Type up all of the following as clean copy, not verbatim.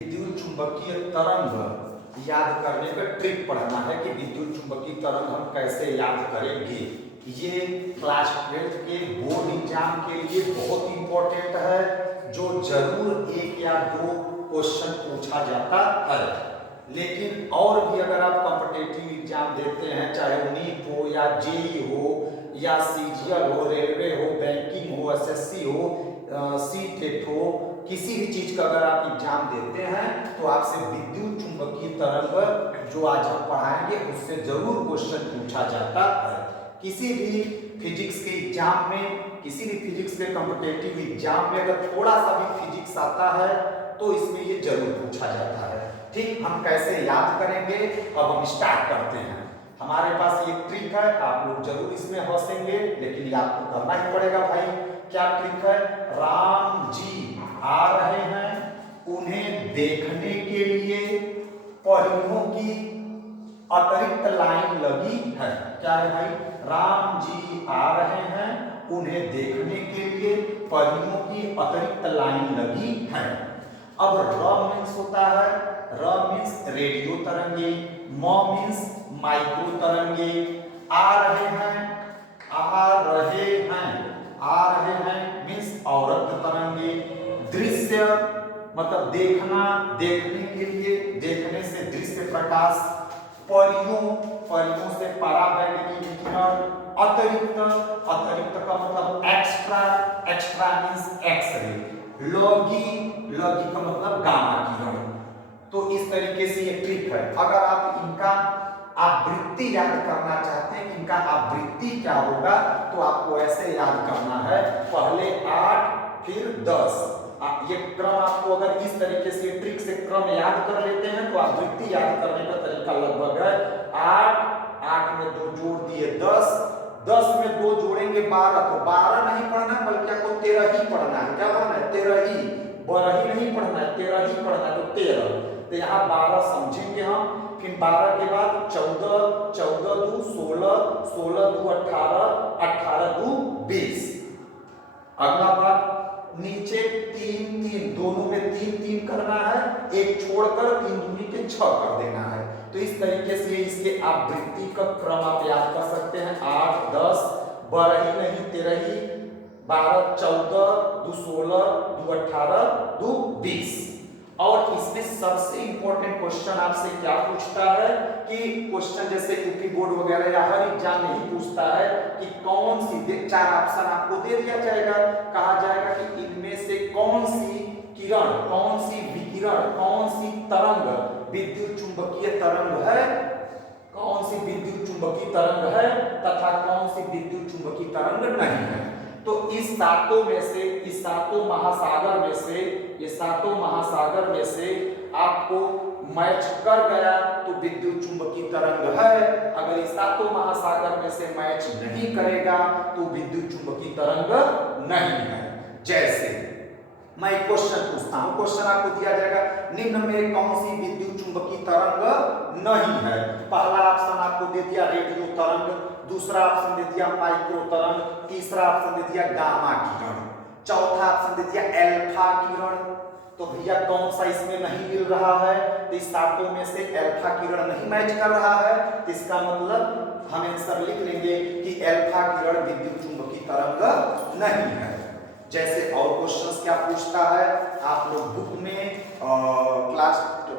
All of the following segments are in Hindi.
विद्युत चुंबकीय तरंग याद करने का ट्रिक पढ़ना है कि विद्युत चुंबकीय तरंग हम कैसे याद करेंगे। ये क्लास 12 के बोर्ड एग्जाम के लिए बहुत इंपॉर्टेंट है, जो जरूर एक या दो क्वेश्चन पूछा जाता है। लेकिन और भी अगर आप कॉम्पिटिटिव एग्जाम देते हैं, चाहे नीट हो या जेई हो या सीजीएल हो, रेलवे हो, बैंकिंग हो, एसएससी हो, सीटेट हो, किसी भी चीज का अगर आप एग्जाम देते हैं तो आपसे विद्युत चुंबकीय तरंग जो आज हम पढ़ाएंगे उससे जरूर क्वेश्चन पूछा जाता है। किसी भी फिजिक्स के एग्जाम में, किसी भी फिजिक्स के कॉम्पिटिटिव एग्जाम में अगर थोड़ा सा भी फिजिक्स आता है तो इसमें ये जरूर पूछा जाता है। ठीक, हम कैसे याद करेंगे अब हम स्टार्ट करते हैं। हमारे पास ये ट्रिक है, आप लोग जरूर इसमें हंसेंगे लेकिन याद तो करना ही पड़ेगा भाई। क्या ट्रिक है? राम जी आ रहे हैं, उन्हें देखने के लिए परियों की अतिरिक्त लाइन लगी है। क्या है भाई? राम जी आ रहे हैं, उन्हें देखने के लिए परियों की अतिरिक्त लाइन लगी है। अब र मीन्स होता है, र मीन्स रेडियो तरंगे, म मीन्स माइक्रो तरंगे। आ रहे हैं, आ रहे हैं, आ रहे हैं मीन्स औरत तरंगे। दृश्य मतलब देखना, देखने के लिए, देखने से दृश्य प्रकाश। परियों, परियों से पराबैंगनी विकिरण। अतिरिक्त, अतिरिक्त का मतलब एक्स्ट्रा, एक्स्ट्रा मीन्स एक्सरे। लगी, लगी का मतलब गामा किरण। तो इस तरीके से ये ट्रिक है। अगर आप इनका आवृत्ति याद करना चाहते हैं, इनका आवृत्ति क्या होगा, तो आपको ऐसे याद करना है, पहले 8 फिर 10। ये क्रम आपको अगर इस तरीके से ट्रिक से क्रम याद कर लेते हैं तो आवृत्ति याद करने का तरीका लगभग है 8, 8 में 2 जोड़ दिए 10, 10 में 2 जोड़ेंगे 12, तो 12 नहीं पढ़ना है बल्कि आपको 13 ही पढ़ना है। क्या पढ़ना है? 13 ही, 12 ही नहीं पढ़ना है, 13 ही पढ़ना है। तो 13, तो यहाँ 12 समझेंगे हम। फिर 12 के बाद 14, 14 दू 16, 16 दू 18, 18 दू 20। अगला बात, नीचे 3 3, दोनों में 3 3 करना है, एक छोड़कर 3 दूनी के 6 कर देना है। तो इस तरीके से इसके आवृत्ति का क्रम आप याद कर सकते हैं। 8 10, 12 ही नहीं 13 ही, 12 14 दू 16 दू 18 दू 20। और इसमें सबसे इंपॉर्टेंट क्वेश्चन आपसे क्या पूछता है कि क्वेश्चन जैसे यूपी बोर्ड वगैरह या हर एग्जाम में ही पूछता है कि कौन सी, 4 ऑप्शन आपको दे दिया जाएगा, कहा जाएगा कि इनमें से कौन सी किरण, कौन सी विकिरण, कौन सी तरंग विद्युत चुंबकीय तरंग है, कौन सी विद्युत चुंबकीय तरंग है तथा कौन सी विद्युत चुंबकीय तरंग नहीं है। तो इस सातों में से, इस सातों महासागर में से, ये सातों महासागर में से आपको मैच कर गया तो विद्युत चुंबकीय तरंग है। अगर इस सातों महासागर में से मैच नहीं करेगा तो विद्युत चुंबकीय तरंग नहीं है। जैसे मैं एक क्वेश्चन पूछता हूं, क्वेश्चन आपको दिया जाएगा, निम्न में कौन सी विद्युत चुंबकीय तरंग नहीं है। पहला ऑप्शन आपको दे दिया रेडियो तरंग, दूसरा ऑप्शन दे दिया माइक्रो तरंग, तीसरा ऑप्शन दे दिया गामा किरण, चौथा ऑप्शन दे दिया अल्फा किरण। तो भैया कौन सा इसमें नहीं मिल रहा है? तो इस सातों में से अल्फा किरण नहीं मैच कर रहा है, तो इसका मतलब हम आंसर लिख लेंगे कि अल्फा किरण विद्युत चुंबकीय तरंग नहीं है। जैसे और क्वेश्चंस क्या पूछता है, आप लोग बुक में क्लास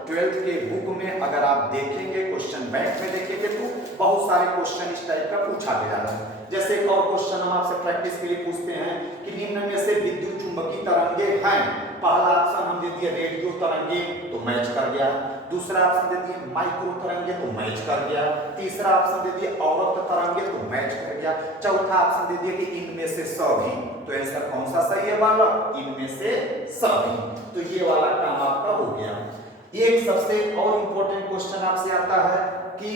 12 के बुक में अगर आप देखेंगे, क्वेश्चन बैंक में देखेंगे तो बहुत सारे क्वेश्चन इस टाइप का पूछा गया है। जैसे एक और क्वेश्चन हम आपसे प्रैक्टिस के लिए पूछते हैं कि निम्न में से विद्युत चुंबकीय तरंगे हैं। पहला ऑप्शन हम दे दिए रेडियो तरंगे, तो मैच कर गया। दूसरा ऑप्शन दे दिए माइक्रो तरंगे, तो मैच कर गया। तीसरा ऑप्शन दे दिए औरत तरंगे, तो मैच कर गया। चौथा ऑप्शन दे दिए कि इनमें से सभी, तो आंसर कौन सा सही है वाला? इनमें से सभी। तो ये वाला काम आपका हो गया। एक सबसे और इंपॉर्टेंट क्वेश्चन आपसे आता है कि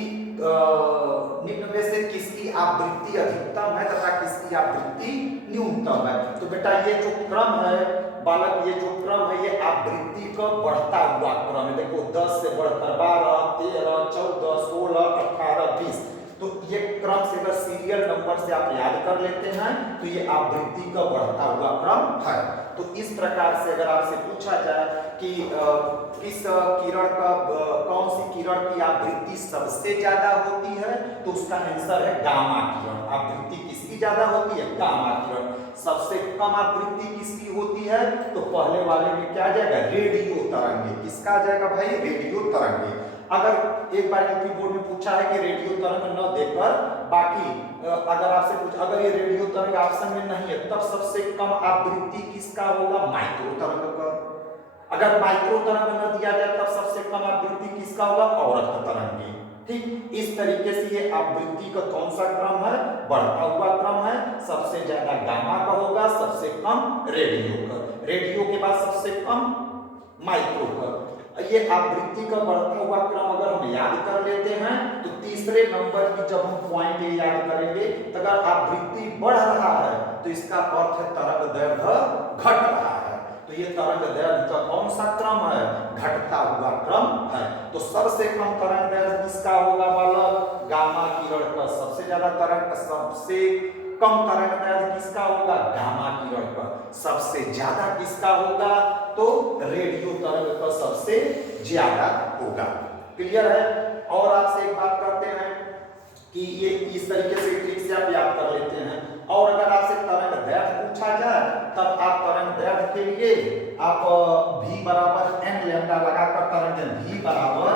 निम्न में से किसकी आवृत्ति अधिकतम है तथा किसकी आवृत्ति न्यूनतम है। तो बेटा ये जो क्रम है बालक, ये जो क्रम है ये आवृत्ति का बढ़ता हुआ क्रम है। देखो 10 से बढ़कर 12, 13, 14, 16, 18, 20। तो ये क्रम से अगर सीरियल नंबर से आप याद कर लेते हैं तो ये आवृत्ति का बढ़ता हुआ क्रम है। तो इस प्रकार से अगर आपसे पूछा जाए कि किस किरण का कौन सी किरण की आवृत्ति सबसे ज्यादा होती है, तो उसका आंसर है गामा किरण। आवृत्ति किसकी ज्यादा होती है, गामा किरण। सबसे कम आवृत्ति किसकी होती है, तो पहले वाले में क्या आ जाएगा, रेडियो तरंगे। किसका आ जाएगा भाई, रेडियो तरंगे। अगर एक बार यूपी बोर्ड में पूछा है कि रेडियो तरंग न देकर बाकी अगर आपसे पूछ, अगर ये रेडियो तरंग ऑप्शन में नहीं है, तब सबसे कम आवृत्ति किसका होगा, माइक्रो तरंग का। अगर माइक्रो तरंग न दिया जाए तब सबसे कम आवृत्ति किसका होगा, औरत तरंगी। ठीक इस तरीके से ये आवृत्ति का कौन सा क्रम है, बढ़ता हुआ क्रम है। सबसे ज्यादा गामा का होगा, सबसे कम रेडियो का, रेडियो के बाद सबसे कम माइक्रो का। ये आवृत्ति का बढ़ता हुआ क्रम अगर हम याद कर लेते हैं तो तीसरे नंबर की जब हम पॉइंट ये याद करेंगे, तो अगर आवृत्ति बढ़ रहा है तो इसका अर्थ है तरंग दैर्घ्य घट रहा है। तो ये तरंग दैर्घ्य का कौन सा क्रम है, घटता हुआ क्रम है। तो सबसे कम तरंग दैर्घ्य किसका होगा बालक, गामा किरण का। सबसे ज्यादा तरंग, सबसे कम तरंग दैर्घ्य किसका होगा, गामा किरण का। सबसे ज्यादा किसका होगा, तो रेडियो तरंग का सबसे ज्यादा होगा। क्लियर है। और आपसे एक बात करते हैं कि ये इस तरीके से ट्रिक से आप याद कर लेते हैं। और अगर आपसे तरंग दैर्घ्य पूछा जाए तब आप तरंग दैर्घ्य के लिए आप v बराबर n लैम्डा लगाकर तरंग v बराबर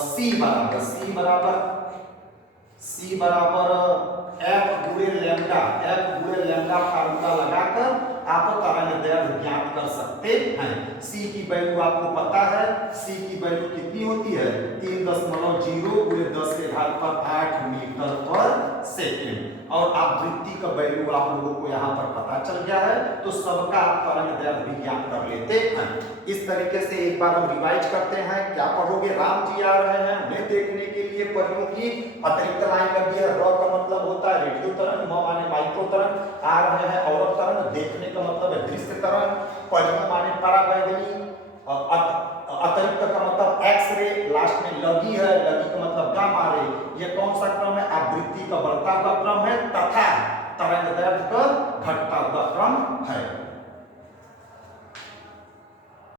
c बराबर f गुणे लैम्डा फार्मूला लगाकर आप तरंग दैर्घ्य ज्ञात कर सकते हैं। c की वैल्यू आपको पता है, c की वैल्यू कितनी होती है, 3.0 गुणे 10 के घात पर 8 मीटर पर सेकेंड। और आवृत्ति का वैल्यू आप लोगों को यहाँ पर पता चल गया है, तो सबका आप तरंग दैर्घ्य भी ज्ञात कर लेते हैं। इस तरीके से एक बार हम रिवाइज करते हैं। क्या पढ़ोगे, राम जी आ रहे हैं, उन्हें देखने के लिए परियों की अतिरिक्त लाइन लगी है। र का मतलब होता है रेडियो तरंग, म माने माइक्रो तरंग, आ रहे हैं औरत तरंग, देखने का मतलब है दृश्य तरंग, परियों माने पराबैंगनी, अतिरिक्त का मतलब एक्स रे, लास्ट में लगी है, लगी का मतलब गामा रे। ये कौन सा क्रम है, आवृत्ति का बढ़ता हुआ क्रम